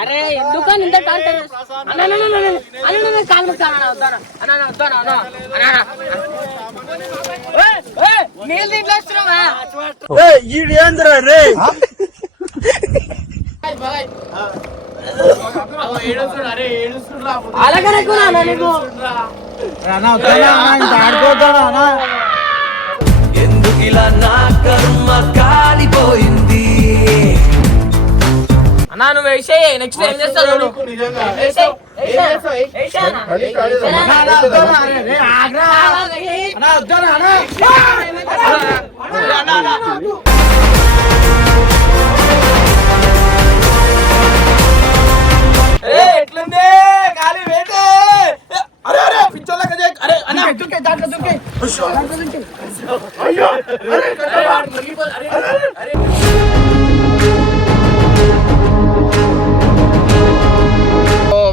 అరే ఎందుకని ఇంత టార్చర్ అన్న అన్న అన్న అన్న అన్న అన్న కాలు మొక్తాను అన్న అన్న అన్న అన్న అన్న ఏయ్, ఏయ్, నీళ్ళు ఇంట్లో వస్తున్నావా అలాగనే ఎక్కువ అన్న నీకు ఎందుకిలా నా కర్మ కాలిపోయింది? అన్నా నువ్వు వేసేయి నెక్స్ట్ ఏం చేస్తావు చూడు. వేసేయ్, వేసేయ్, వేసేయ్ అన్న. వేసేయ్ అన్న. ఎట్లుంది గాలి వేటే అరే అరే పిచ్చోళ్ళకి చేయి. అరే అన్న దుక్కే దాంట్లో దుక్కే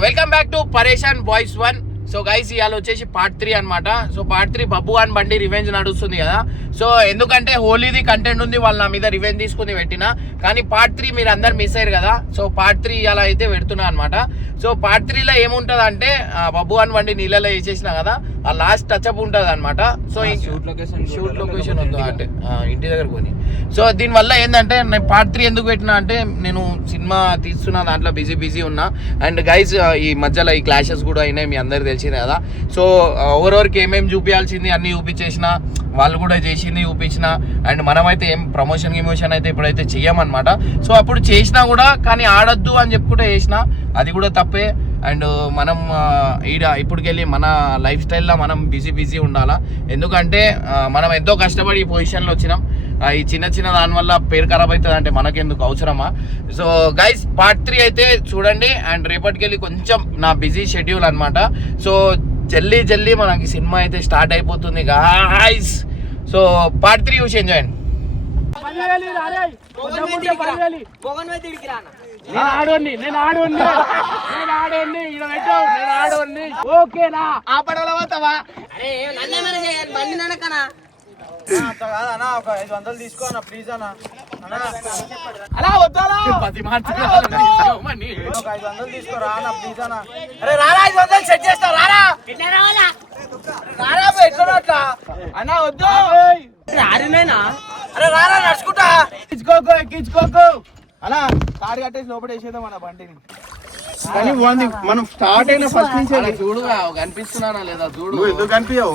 welcome back to Pareshan boys one so guys ఇవాళ వచ్చేసి పార్ట్ త్రీ అనమాట సో పార్ట్ త్రీ బబ్బు అని బండి రివెంజ్ నడుస్తుంది కదా. సో ఎందుకంటే హోలీది కంటెంట్ ఉంది వాళ్ళు నా మీద రివెంజ్ తీసుకుని పెట్టిన. కానీ పార్ట్ త్రీ మీరు అందరు మిస్ అయ్యారు కదా. సో పార్ట్ త్రీ ఇలా అయితే పెడుతున్నా అనమాట సో పార్ట్ త్రీలో ఏముంటుంది అంటే బబ్బు అని బండి నీళ్ళలో వేసేసిన కదా. ఆ లాస్ట్ టచ్అప్ ఉంటుంది అనమాట so shoot location shoot location వద్దు అంటే ఇంటి దగ్గర కొని సో దీనివల్ల ఏంటంటే నేను పార్ట్ త్రీ ఎందుకు పెట్టినా అంటే నేను సినిమా తీస్తున్నా దాంట్లో బిజీ బిజీ ఉన్నా. అండ్ గైజ్ ఈ మధ్యలో ఈ క్లాషెస్ కూడా అయినాయి మీ అందరికి తెలిసిందే కదా. సో ఓవరోవరికి ఏమేమి చూపించాల్సింది అన్ని చూపించేసిన వాళ్ళు కూడా చేసింది చూపించిన అండ్ మనమైతే ఏం ప్రమోషన్ గిమోషన్ అయితే ఇప్పుడైతే చెయ్యమన్నమాట. సో అప్పుడు చేసినా కూడా కానీ ఆడొద్దు అని చెప్పుకుంటే చేసిన అది కూడా తప్పే. అండ్ మనం ఈడ ఇప్పటికెళ్ళి మన లైఫ్ స్టైల్లో మనం బిజీ బిజీ ఉండాలా? ఎందుకంటే మనం ఎంతో కష్టపడి ఈ పొజిషన్లో వచ్చినాం. ఈ చిన్న చిన్న దాని వల్ల పేరు ఖరాబ్ అవుతుంది అంటే మనకెందుకు అవసరమా? సో గైస్ పార్ట్ త్రీ అయితే చూడండి. అండ్ రేపటికెళ్ళి కొంచెం నా బిజీ షెడ్యూల్ అన్నమాట. సో జల్దీ జల్దీ మనకి సినిమా అయితే స్టార్ట్ అయిపోతుంది గాయస్ సో పార్ట్ త్రీ చూసి ఎంజాయ్ నేను ఆడోని నేను ఆడోని నేను ఆడోని ఈడ పెట్టావు నేను ఆడోని ఓకేనా? ఆ పడవలో పోతావా? అరే నన్నేమైనా చేయాలి బండి నడకనా? అన్నా ఒక ఐదు వందలు తీసుకో అన్న ప్లీజ్ అన్న. అలా వద్దాలా పది మార్చులు ఒక ఐదు వందలు తీసుకోరా అన్న ప్లీజ్ అన్న. అరే రారా ఐదు వందలు సెట్ చేస్తా రారా. రావాలా? రారా ఎట్లా అన్న వద్దు. రారినేనా అరే రారా నడుచుకుంటా. ఎక్కించుకోకు ఎక్కించుకోకు. అలా తాడు కట్టేసి లోపల వేసేద్దాం మన బండిని. కానీ వాంది మనం స్టార్ట్ అయిన ఫస్ట్ నుంచి చూడు కనిపిస్తున్నానా లేదా చూడు. నువ్వు ఎందుకు కనిపించవు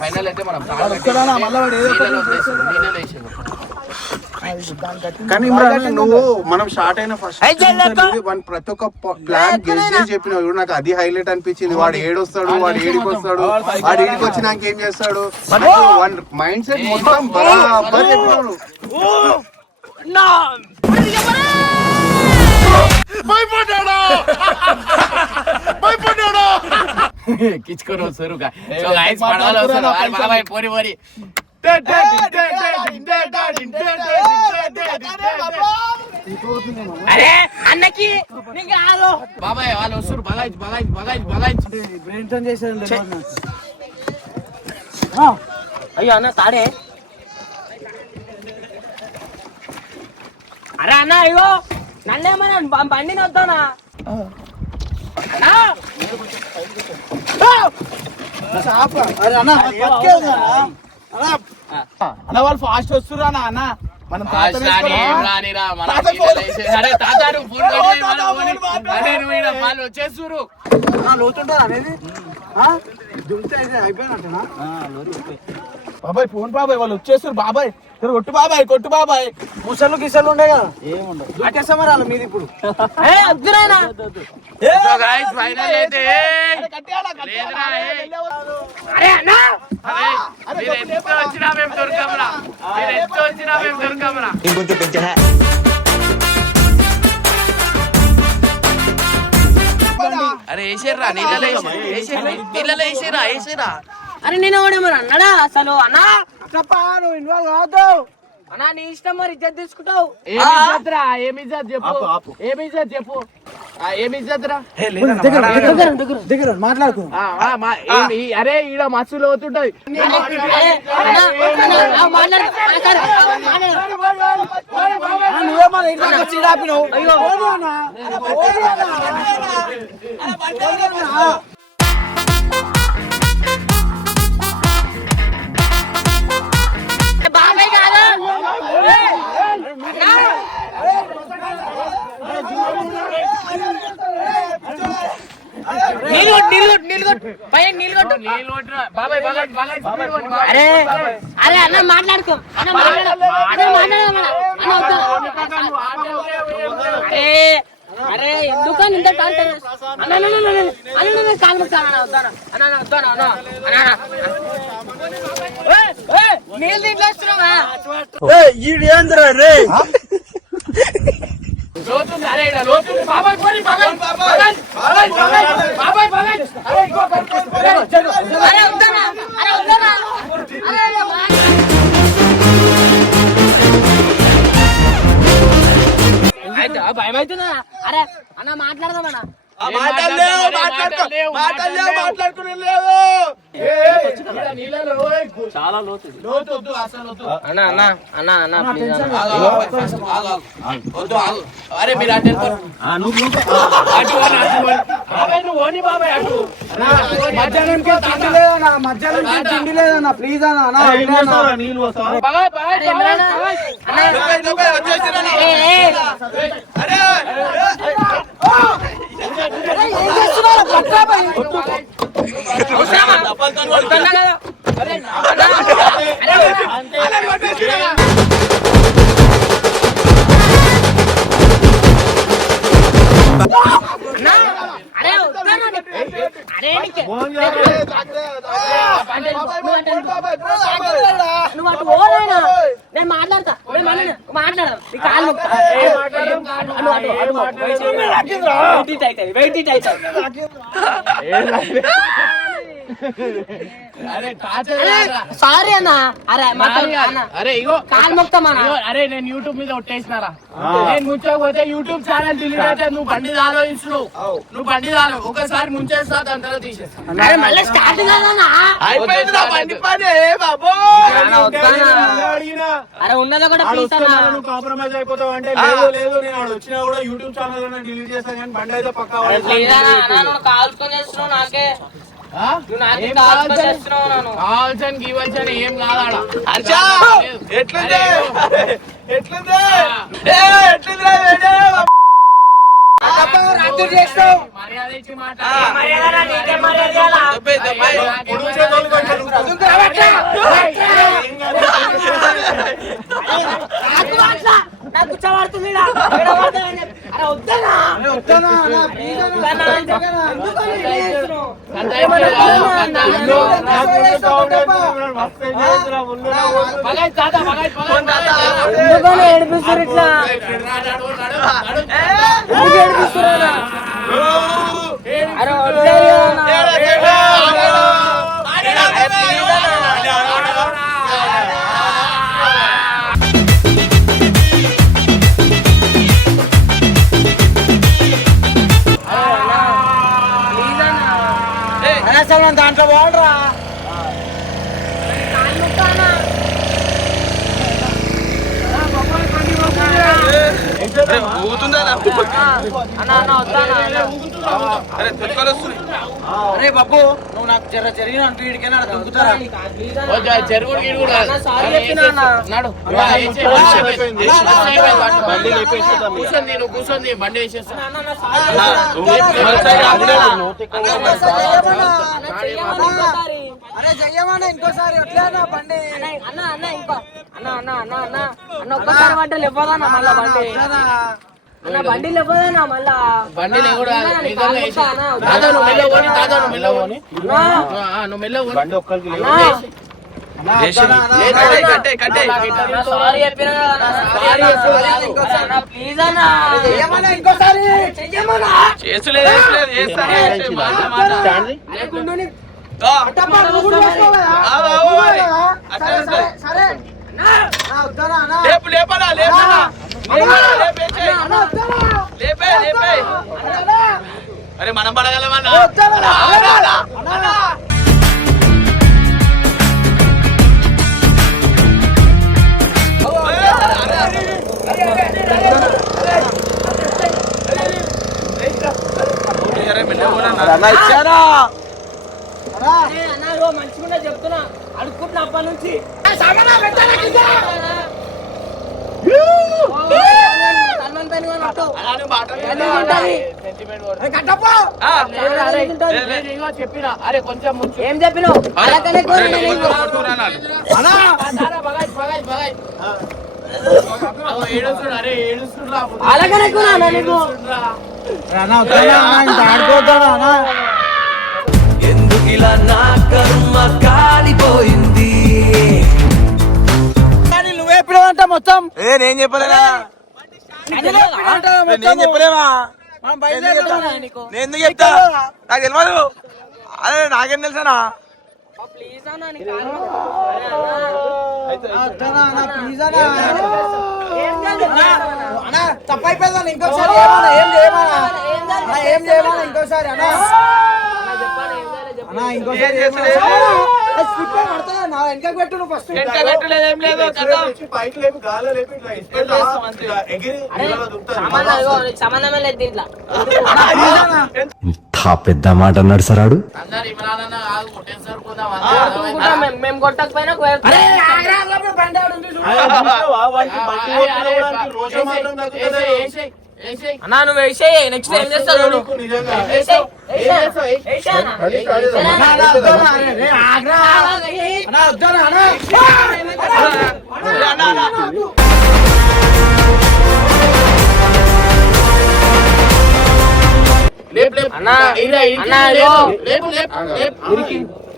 ఫైనల్ అయితే మనం? మళ్ళా కానీ ఇమ్రాన్ నువ్వు మనం స్టార్ట్ అయిన ఫస్ట్ వన్ ప్రతి ఒక్క ప్లాన్ గెస్ చేసి చెప్పినావు చూడు నాకు అది హైలైట్ అనిపించింది. వాడు ఏడొస్తాడు వాడు ఏడికి వస్తాడు వాడు ఏడికి వచ్చినాక ఏం చేస్తాడు? వన్ మైండ్ సెట్ మొత్తం బరాబర్. ఎక్కించుకొని వస్తారు పోరి పోరి. అరే అన్నకి నీకు కాదు బాబాయ్ వాళ్ళు వస్తారు బగాయి బగాయి బగాయి బగాయి బ్రెయిన్ టర్న్ చేసేది అయ్యో అన్న తాడే. అరే అన్న అయ్యో నన్నేమన్నా బండిని వద్దానా? అన్నా! అరే అన్న అన్న. వాళ్ళు ఫాస్ట్ వస్తుర్రా అన్న మనం వాళ్ళు వచ్చేస్తురు లోతుంటదా అనేది? అయితే అయిపోయినట్టేనా? బాబాయ్ ఫోన్ బాబాయ్ వాళ్ళు వచ్చేస్తారు బాబాయ్. కొట్టు బాబాయ్ కొట్టు బాబాయ్. ముసలు గిసలు ఉండే కదా. ఏముండవు దుక్కేస్తామని వాళ్ళు మీది ఇప్పుడు. ఏ వద్దురాయనా సో గైస్ ఫైనల్ అయితే లేదురా, ఏ. అరే అన్న! అరే, మీరు ఎంత వచ్చినా మేము దొరకమురా మీరు ఎంత వచ్చినా మేము దొరకమురా అరే వేసేర్రా నీళ్ళలో వేసేర్రా, వేసేర్రా నీళ్ళలో వేసేరా వేసేరా అరే నేను ఎవడేమో అన్నాడా? అసలు అన్నా? చెప్పా నువ్వు ఇన్వాల్వ్ కావద్దు. అన్నా నీ ఇష్టం మరి ఇజ్జత్ తీసుకుంటావు. ఏమి ఏమి ఇజ్జత్ చెప్పు. ఏమి ఇజ్జత్ చెప్పు. ఆ, ఏమి ఇజ్జత్ రా. దగ్గర మాట్లాడుకో. ఆ, ఆ, మా- ఏమి? అరే ఈడ వచ్చి. పైన నీళ్ళు కొట్టు, బాబాయ్. అరే అరే అన్న మాట్లాడుకో అన్న మాట్లాడు అన్న మాట్లాడదాం అన్న వద్దు. అరే అరే ఎందుకని ఇంత చేస్తున్నావు? అన్న అన్న, అన్న, అన్న, అన్న, అన్న, అన్న, కాలు అన్న వద్దాను అన్న అన్న వద్దాను అన్న అన్న అన్న. ఏయ్, ఏయ్, నీళ్ళు దీంట్లో వేస్తున్నావా లోతుంది, అరే ఈడ లోతుంది. బాబాయ్ పోనీ, బాబాయ్, బాబాయ్, బాబాయ్, బాబాయ్, బాబాయ్, బాబాయ్. అరే, ఇంకో కట్టు. అరే, అరే వద్దానా అరే వద్దానా అరే అరే మా- అయితే, ఆ భయం అవుతుందా అరే అన్న మాట్లాడదాం చాలా లోతు. అన్న అన్న అన్న అన్న. అరే మీరు అటు అటు మధ్యాహ్నానికి తిండి లేదన్నా ప్లీజ్ అన్న అరే. ఇమ్రాన్ బాబాయ్. అన్న ఏ, ఏ. అవసరమా? వద్దన్నా కదా? అరే, అవుతుంది వెయిట్ సారీ అన్న. అరే అరే, ఇగో. కాలు మొక్తామన్నా అరే నేను యూట్యూబ్ మీద ఒట్టేసినారా? నేను ముంచకపోతే యూట్యూబ్ ఛానల్ డిలీట్ అయితే నువ్వు బండి ఆలోచించు నువ్వు బండి ఆలో ఒకసారి ముంచేస్తా దాని తర్వాత తీసేస్తా. అరే మళ్ళీ స్టార్ట్ కాదన్నా అయిపోయింది నా బండి పని. బాబో. అరే ఉన్నదా కూడా అన్న. కాంప్రమైజ్ అయిపోతావు అంటే లేదు లేదు నేను ఆడ వచ్చినా కూడా యూట్యూబ్ ఛానల్ డిలీట్ చేస్తాను కానీ బండి అయితే పక్కా నువ్వు కాల్చుకొని చేస్తున్నావు నాకే. కావాల్సిన- గీవాల్సిన ఏం కాదాడ ఎట్లుంది? ఎట్లుంది? మర్యాద ఇచ్చి మాట. మర్యాద నీకే మర్యాద ఇవ్వాలా? నాకు అట్లా నాకు కూర్చోబడుతుంది ఎందుకని ఏడిపిస్తారు ఇట్లా ఏడిపిస్తున్నారు అరే వద్దయ్యా అన్న అన్న వద్దానా అరే బాబు నువ్వు నాకు జర జరిగిన అంటే వీడికైనా దుంకుతారా ప్లీజ్ అన్న. ఓ, జా- చెరుగుడు గిరుగుడు కాదు. అన్న, సారీ అరే, చెప్పినా అన్న. నడు. రా, వేసేయ్, అన్న, అయిపోయింది. అన్న, అన్న, అయిపోయింది, అన్న, బండి అన్న, లేపేసేద్దాం. అన్న, కూర్చోండి, నువ్వు కూర్చోండి, బండి వేసేస్తా అరే చెయ్యమన్నా ఇంకోసారి ఎట్లా బండి. అన్న, అన్న అన్న ఇంకో. అన్న అన్న అన్న అన్న. అన్న ఒక్కసారి బండి లేవదన్న మళ్ళా బండి? అన్న బండి లేవదన్న మళ్ళా? బండి నువ్వు ఇంకోసారి. లేపు లేపనా? లేపే లేపే అరే మనం పడగలమన్నా. అన్నా, ఇచ్చారా? మంచిగుండే చెప్తున్నా. అడుక్కుంటున్నా అప్పటి నుంచి. ఏం చెప్పినావు అలాగనే కోరి నేను ఎందుకిలా నా కర్మ కాలిపోయింది. కానీ నువ్వే పిలవంట మొత్తం. ఏ నేను మొత్తం. నేను చెప్పలేమా మనం బయలుదేరుతాం. నీకు. నేను ఎందుకు చెప్తా? నాకు తెలియదు అరే నాకేం తెలుసానా తప్పైపోయిందన్న ఇంకోసారి ఏమన్నా? ఏం చేయమన్నా? ఏం చేయమన్నా? ఇంకోసారి అన్నా? సంబంధమే లేదు దీంట్లో. ఇంత పెద్ద మాట అన్నాడు సరాడు మేము. కొట్టకపోయినా బండి అన్నా నువ్వు వేసేయి నెక్స్ట్ ఏం చేస్తావు అన్నా. అన్నా. లేపు లేపు. అన్నా, ఇరా, ఇరికి అన్నా, లేపు,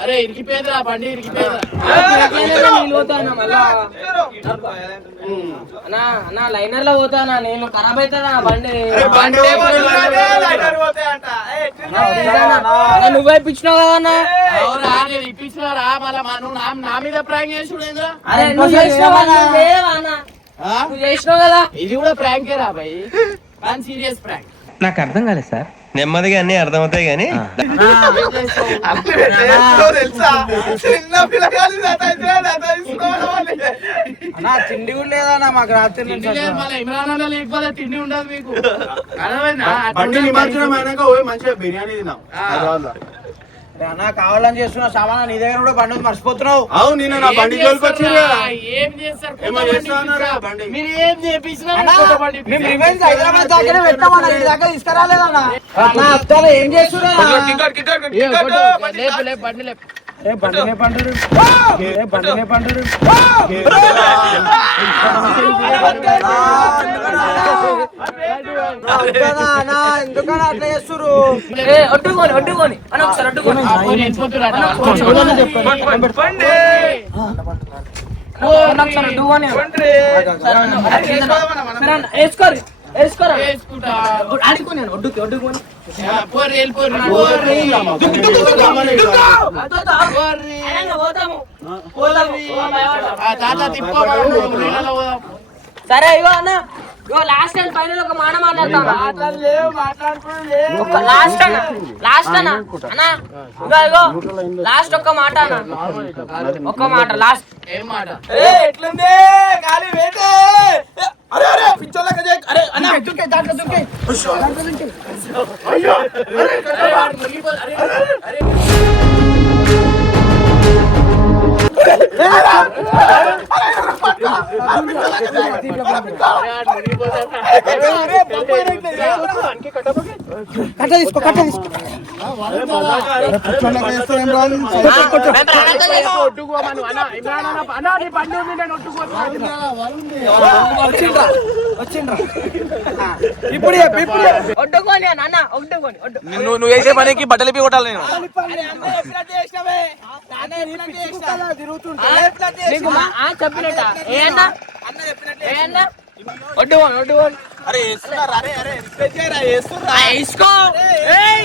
అరే ఇరికిపోయిందిరా బండి ఇరికిపోయిందిరా నాకేమైనా నీళ్ళు పోతానా మళ్ళా? అన్నా అన్నా లైనర్లో పోతానా? నేను ఖరాబ్ అవుతుందా బండి? నువ్వే ఇప్పించినావు కదా నేను ఇప్పించినారా? మళ్ళా నువ్వు నా- నా మీద ప్రాంక్ చేసుడేంద్రా అరే నువ్వు చేసినావు కదా, ఇది కూడా ప్రాంకే రా భయ్ కానీ సీరియస్ ప్రాంక్. నెమ్మదిగా అన్ని అర్థమవుతాయి కానీ తిండి కూడా లేదన్నా మాకు రాత్రి నుంచి తిండి లేదు ఉండదు మీకు. మంచిగా బిర్యానీ తిన్నాం. అన్నా కావాలని చేస్తున్నా సామాన్ నీ దగ్గర కూడా బండి మర్చిపోతున్నావు? అవును నిన్న నా బండి జోలికి? ఏం చేస్తారు? మీరు ఏం చేపించినా బండి మేము ఇప్పించరా? రివెంజ్ హైదరాబాద్ దాకానే పెట్టామన్నా ఈ దాకా తీసుకురాలేదన్నా. అన్నా అత్తారా ఏం చేస్తున్నా ఏ, కొట్టు. లేపు బండి బండి ఏ బండి అన్నా ఎందుకన్నా అట్లా చేస్తురు ఏ, ఒడ్డుకోని ఒడ్డుకోని అని ఒకసారి అన్న, వేసుకోరు వేసుకోరా? ఒడ్డుకి ఒడ్డుకోని. సరే ఇగో అన్న. ఇగో లాస్ట్ అండ్ ఫైనల్ ఒక మాట మాట్లాడతాను. ఒక లాస్ట్ అన్న. లాస్ట్ అన్న. అన్న ఇగో ఇగో. లాస్ట్ ఒక్క మాట అన్న. ఒక్క మాట లాస్ట్ ఏం మాట? ఎట్లుంది? గాలి వేటే అరే అరే పిచ్చోళ్ళకి చేయ- అరే అన్న దుక్కే దాంట్లో దుక్కే అరే, వాడు మునిగిపో- అరే, అరే. అరే, వాడు మునిగిపోతాడు. కట్ట తీసుకో కట్ట తీసుకో. ఇప్పుడు నువ్వు నువ్వు వేసే పనికి బట్టలు ఇప్పి కొట్టాలి నేను. చెప్పినట్ట. ఏ అన్న? ఏ అన్న ఒడ్డుకోని ఒడ్డుకోని. అరే వేస్తున్నారు? అరే అరే రిక్వెస్ట్ చేయరా? వేస్తున్నా వేసుకో. ఏయ్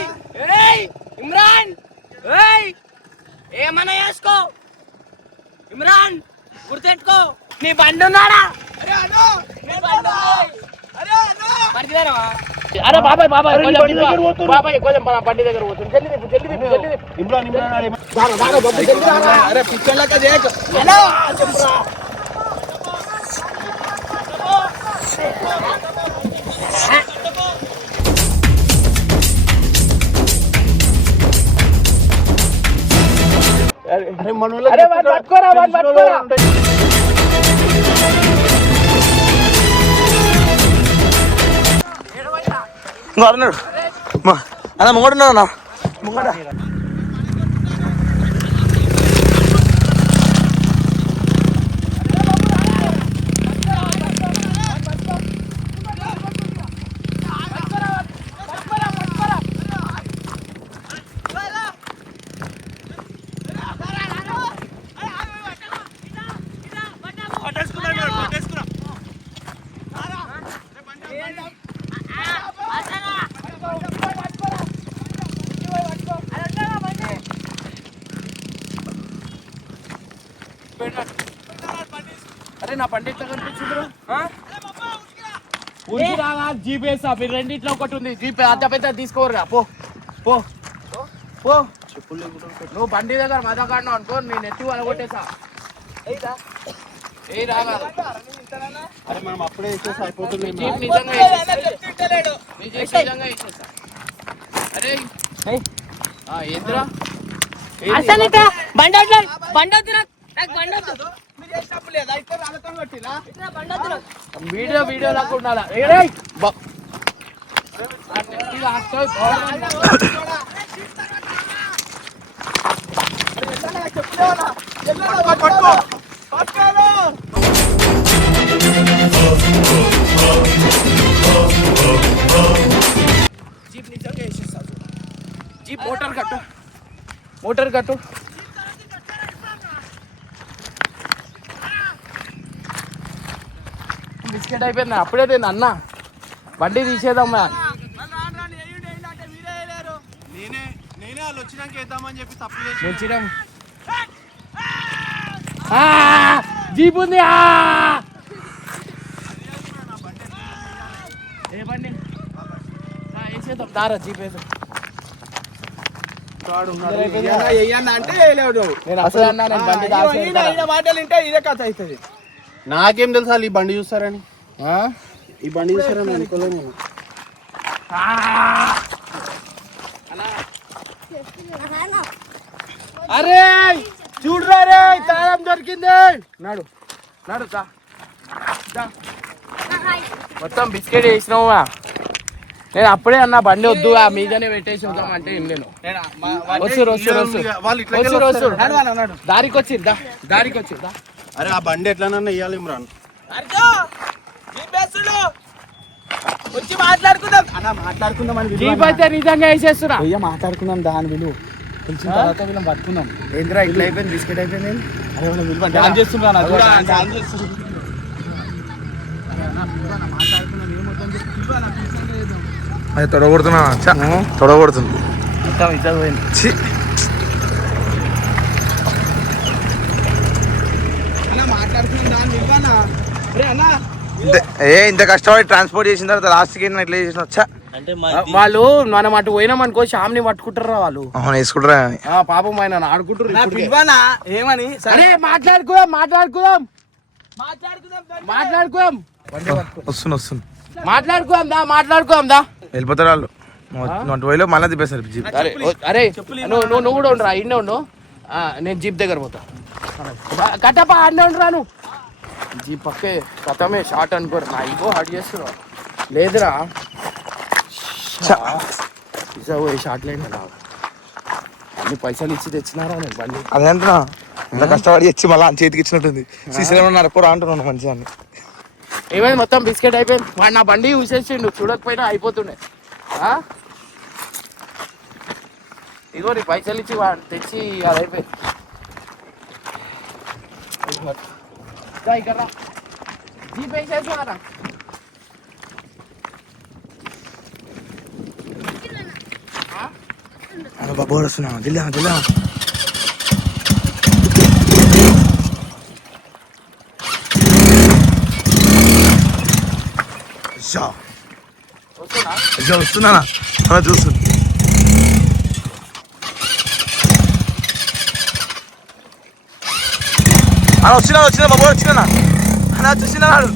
ఏయ్ ఇమ్రాన్ ఏయ్ ఏమన్నా వేసుకో. ఇమ్రాన్ గుర్తెట్టుకో నీ బండి ఉన్నాడా? అరే అను నీ బండి. అరే అను మర్చిపోయావా? అరే బాబాయ్ బాబాయ్. బాబాయ్ కొంచెం బండి దగ్గర పోతుంది జల్దీ దిగు, జల్దీ దిగు, జల్దీ దిగు. అరే. అన్నాడు మా అన్న ముంగడు ఉన్నాడు అన్న. ముంగడ. అరే నా బండి ఎట్లా కనిపించింది ఉరికి జీపీఎస్ మీరు రెండిట్లో ఒకటి ఉంది. జీపీ అంత పెద్ద తీసుకోరుగా పో పో. పో. నువ్వు బండి దగ్గర మదకాడినా అనుకో నేను ఎత్తి వాళ్ళ కొట్టేసా ఏ రాగా అరే మనం అప్పుడే వేసేసి అయిపోతుంది జీప్ నిజంగా వేసేస్తా. నీ జీప్ నిజంగా వేసేస్తా. అరే. ఆ, ఏందిరా? బండి బండి. నాకు బండి వీడియో వీడియో లాగా ఉండాలా? జీప్ నిజంగా వేసేస్తా. జీప్ మోటార్ కట్టు. మోటార్ కట్టు. బిస్కెట్ అయిపోయింది. అప్పుడే నేను అన్న బండి తీసేదమ్మా. నేనే నేనే వాళ్ళు వచ్చినాక వేద్దామని చెప్పి తప్పు చేసి వచ్చినాం ఆ, జీప్ ఉంది. ఆ! ఏ బండి? వేసేద్దాం. దారా జీప్ వేద్దాం నాకేం తెలుసు ఈ బండి చూస్తారని. ఈ బండి చూస్తారని అనుకోలే నేను అరే చూడరా రే తాళం దొరికింది. నాడు నాడు తా. మొత్తం బిస్కెట్ వేసినావుగా నేను అప్పుడే అన్న బండి వద్దు ఆ మీదనే పెట్టేసి వద్దాం అంటే ఏం నేను? వస్తురు వస్తురు వస్తురు. వస్తురు. దారికి వచ్చిరు దా దారికి వచ్చిరు దా అరే ఆ బండి ఎట్లనన్నా ఇవ్వాలి ఇమ్రాన్. వచ్చి మాట్లాడుకుందాం. అన్న మాట్లాడుకుందాం అని జీప్ అయితే నిజంగా వేసేస్తున్నా. అయ్యా మాట్లాడుకుందాం దాని విలువ. తెలిసిన తర్వాత వీళ్ళని పట్టుకుందాం. ఏంద్రా ఇట్లా అయిపోయింది? బిస్కెట్ అయిపోయింది అరే వాళ్ళ విలువ డాన్స్ చేస్తున్నా. డాన్స్ చేస్తున్నా అది తొడగొడుతున్నా తొడగొడుతుంది మొత్తం ఇద్దరు పోయింది అన్న మాట్లాడుకుందాం దాని విలువ అన్న అరే అన్న ఏ ఇంత కష్టపడి ట్రాన్స్పోర్ట్ చేసిన తర్వాత లాస్ట్కి ఇట్లా చేసిన? వచ్చా వాళ్ళు మనం అటు పోయినాం అనుకో శ్యామ్ని పట్టుకుంటారా వాళ్ళు. అవును వేసుకుంటారా? ఆ పాపం ఆయన ఆడుకుంటారు ఏమని? అరే మాట్లాడుకుందాం మాట్లాడుకుందాం. మాట్లాడుకుందాం వస్తుంది వస్తుంది మాట్లాడుకుందాం దా వెళ్ళిపోతారు వాళ్ళు. నోటి పోయిలో మళ్ళీ తిప్పేస్తారు జీప్. అరే నువ్వు నువ్వు కూడా ఉండరా ఇన్నే ఉండు. ఆ, నేను జీప్ దగ్గర పోతా. కట్టపా అన్నే ఉండరా నువ్వు. జీప్ పక్కే కథమే షార్ట్ అనుకోరు నా ఇగో హట్ చేస్తున్నావు లేదురా పోయి షార్ట్ లేని అన్ని పైసలు ఇచ్చి తెచ్చినారా నేను బండి అదే అంటున్నా ఇంత కష్టపడి వచ్చి మళ్ళీ చేతికి ఇచ్చినట్టుంది సీసీలో నరకూర అంటున్నాను మంచిగా అని ఏమైంది మొత్తం బిస్కెట్ అయిపోయింది వాడు నా బండి చూసేసిండు చూడకపోయినా అయిపోతుండే? ఇగో నీ పైసలు ఇచ్చి వాడు తెచ్చి అది అయిపోయింది 再一个了，你别 Двигайся, Игорь. А на баборы 是 అలా వచ్చినా వచ్చినా బాబు వచ్చినా అలా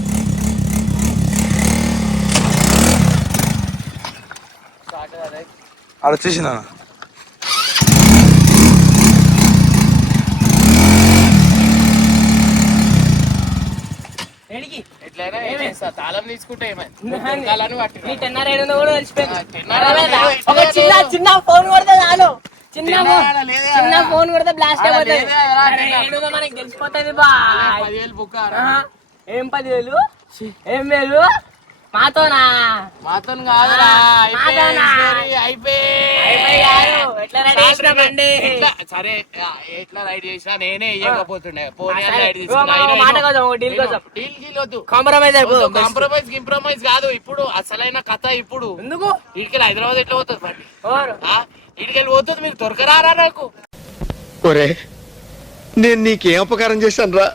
ఏడికి? ఎట్లయినా ఏం చేస్తా? తాళం తీసుకుంటే ఏమైంది? చిన్న చిన్న ఫోన్ కొడితే చాలు. చిన్న చిన్న కదా. ఫోన్ కొడితే బ్లాస్ట్ అయిపోతుంది మనకి తెలిసిపోతుంది బా. ఏం పదివేలు? ఏం వేలు? మాతోనా? మాతో కాదురా. సరే ఎట్లా రైడ్ చేసినా నేనే ఇయ్యకపోతుండే. పోనీ మాట కోసం. డీల్ వద్దు. కాంప్రమైజ్ కాంప్రమైజ్ గింప్రమైజ్ కాదు. ఇప్పుడు అసలైన కథ ఇప్పుడు. ఎందుకు? ఇడికి హైదరాబాద్ ఎట్లా పోతుంది బండి ఎవరు? ఇడికి పోతుంది మీరు దొరకరారా నాకు? ఒరే నేను నీకేం అపకారం చేశాను రా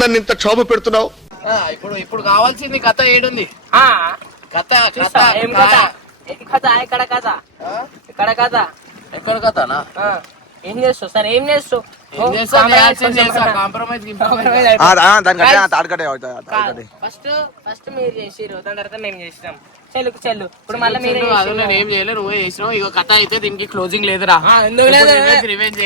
నన్ను ఇంత క్షోభ పెడుతున్నావు? ఆ, ఇప్పుడు ఇప్పుడు కావాల్సింది కథ ఏడుంది. ఆ, కథ కథ చూస్తా ఏం కథ? ఏం కథ? ఎక్కడ కథ? ఎక్కడ కథ? ఎక్కడ కథనా? ఆ, ఏం చేస్తావు సరే? ఏం చేస్తావు? కాంప్రమైజ్ ఫస్ట్ ఫస్ట్ మీరు చేసిరు దాని తర్వాత మేము చేసినాం. చెల్లుకు చెల్లు ఇప్పుడు మళ్ళీ మీరే. నేను ఏం చేయలేదు నువ్వే చేసినావు ఇక కథ అయితే దీనికి క్లోజింగ్ లేదురా ఎందుకు లేదు? రివెంజ్